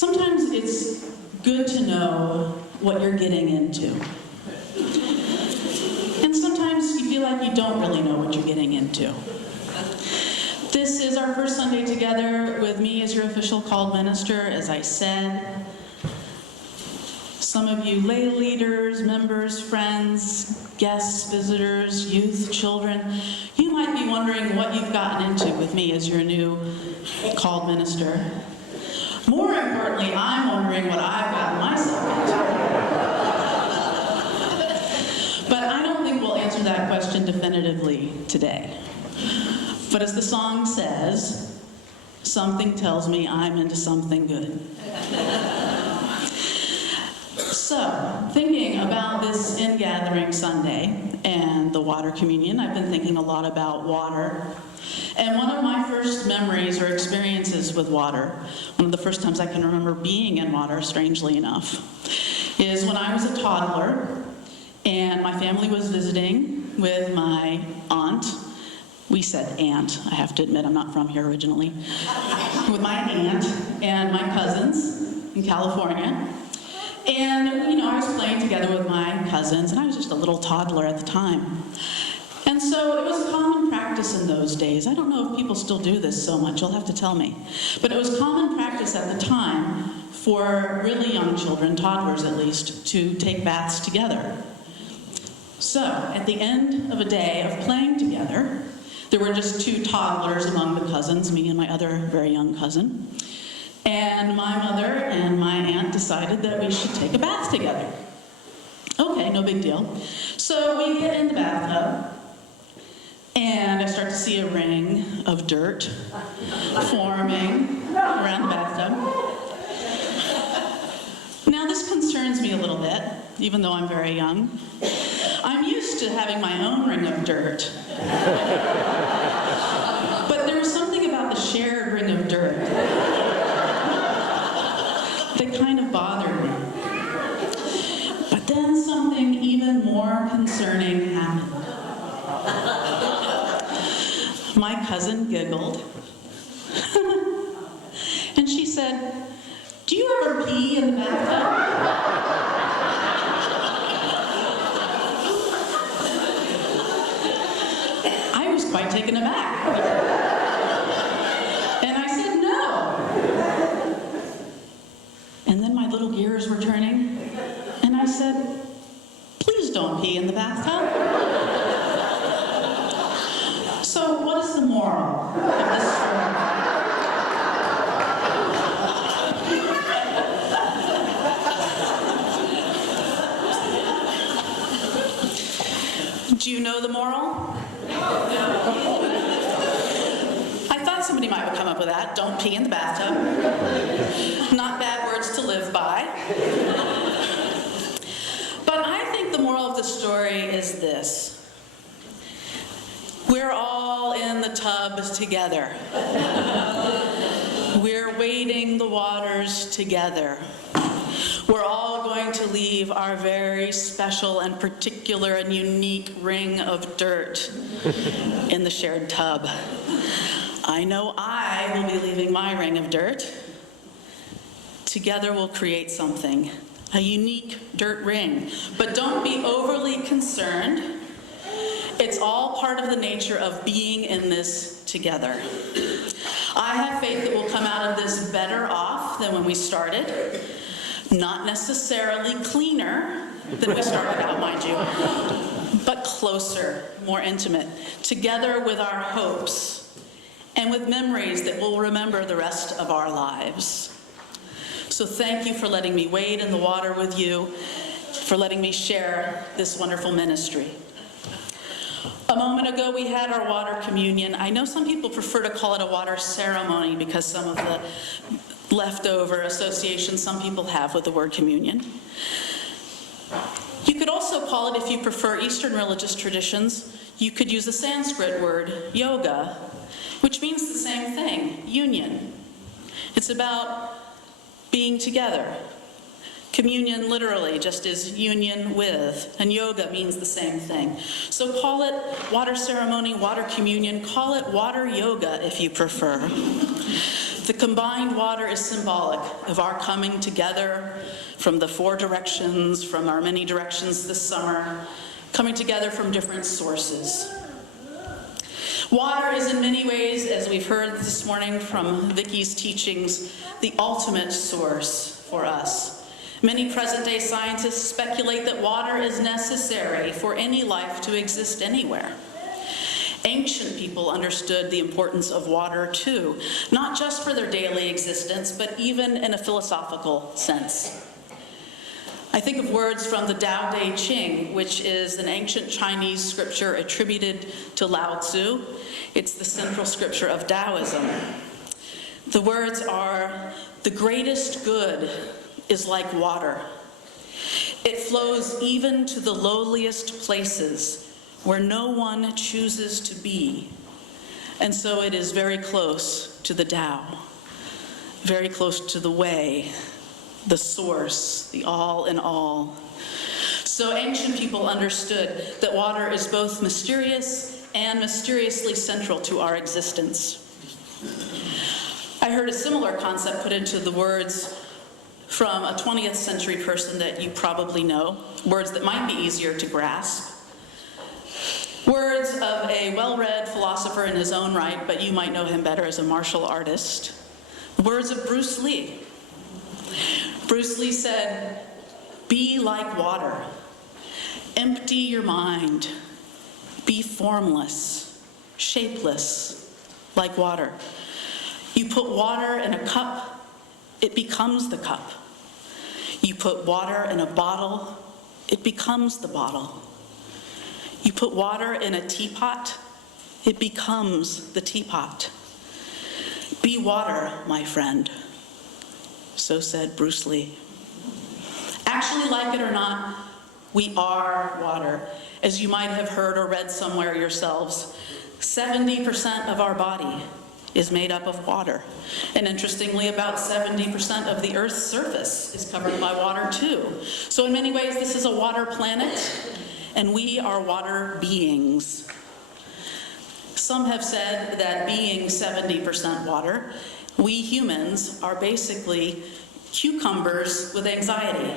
Sometimes it's good to know what you're getting into. And sometimes you feel like you don't really know what you're getting into. This is our first Sunday together with me as your official called minister, as I said. Some of you lay leaders, members, friends, guests, visitors, youth, children, you might be wondering what you've gotten into with me as your new called minister. More importantly, I'm wondering what I've gotten myself into. But I don't think we'll answer that question definitively today. But as the song says, something tells me I'm into something good. So, thinking about this ingathering Sunday and the water communion, I've been thinking a lot about water. And one of my first memories or experiences with water, one of the first times I can remember being in water, strangely enough, is when I was a toddler and my family was visiting with my aunt. We said aunt, I have to admit I'm not from here originally. With my aunt and my cousins in California. And, I was playing together with my cousins, and I was just a little toddler at the time. And so it was common practice in those days. I don't know if people still do this so much, you'll have to tell me. But it was common practice at the time for really young children, toddlers at least, to take baths together. So, at the end of a day of playing together, there were just two toddlers among the cousins, me and my other very young cousin. And my mother and my aunt decided that we should take a bath together. Okay, no big deal. So we get in the bathtub, and I start to see a ring of dirt forming around the bathtub. Now this concerns me a little bit, even though I'm very young. I'm used to having my own ring of dirt. But there was something about the shared ring of dirt that kind of bothered me. But then something even more concerning happened. My cousin giggled. And she said, "Do you ever pee in the bathtub?" I was quite taken aback. And I said, "No." And then my little gears were turning, and I said, "Please don't pee in the bathtub." So what is the moral of this story? Do you know the moral? I thought somebody might come up with that. Don't pee in the bathtub. Not bad words to live by. But I think the moral of the story is this. We're all in the tub together. We're wading the waters together. We're all going to leave our very special and particular and unique ring of dirt in the shared tub. I know I will be leaving my ring of dirt. Together we'll create something, a unique dirt ring. But don't be overly concerned. It's all part of the nature of being in this together. I have faith that we'll come out of this better off than when we started. Not necessarily cleaner than we started out, mind you, but closer, more intimate, together with our hopes and with memories that we'll remember the rest of our lives. So thank you for letting me wade in the water with you, for letting me share this wonderful ministry. A moment ago we had our water communion. I know some people prefer to call it a water ceremony because some of the leftover association some people have with the word communion. You could also call it, if you prefer Eastern religious traditions, you could use the Sanskrit word yoga, which means the same thing, union. It's about being together. Communion literally just is union with, and yoga means the same thing. So call it water ceremony, water communion, call it water yoga if you prefer. The combined water is symbolic of our coming together from the four directions, from our many directions this summer, coming together from different sources. Water is in many ways, as we've heard this morning from Vicky's teachings, the ultimate source for us. Many present-day scientists speculate that water is necessary for any life to exist anywhere. Ancient people understood the importance of water too, not just for their daily existence, but even in a philosophical sense. I think of words from the Tao Te Ching, which is an ancient Chinese scripture attributed to Lao Tzu. It's the central scripture of Taoism. The words are, "The greatest good is like water. It flows even to the lowliest places where no one chooses to be. And so it is very close to the Tao, very close to the way, the source, the all in all." So ancient people understood that water is both mysterious and mysteriously central to our existence. I heard a similar concept put into the words from a 20th century person that you probably know, words that might be easier to grasp. Words of a well-read philosopher in his own right, but you might know him better as a martial artist. Words of Bruce Lee. Bruce Lee said, "Be like water. Empty your mind. Be formless, shapeless, like water. You put water in a cup, it becomes the cup. You put water in a bottle, it becomes the bottle. You put water in a teapot, it becomes the teapot. Be water, my friend." So said Bruce Lee. Actually, like it or not, we are water. As you might have heard or read somewhere yourselves, 70% of our body is made up of water. And interestingly, about 70% of the Earth's surface is covered by water too. So in many ways, this is a water planet, and we are water beings. Some have said that being 70% water, we humans are basically cucumbers with anxiety.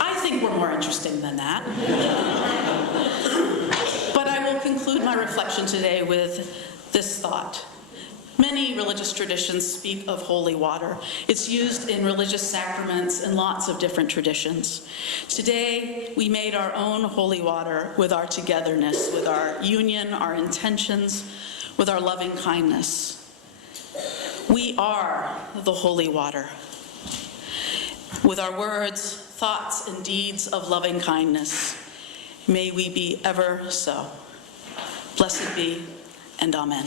I think we're more interesting than that. But I will conclude my reflection today with this thought. Many religious traditions speak of holy water. It's used in religious sacraments and lots of different traditions. Today, we made our own holy water with our togetherness, with our union, our intentions, with our loving kindness. We are the holy water. With our words, thoughts, and deeds of loving kindness, may we be ever so. Blessed be, and amen.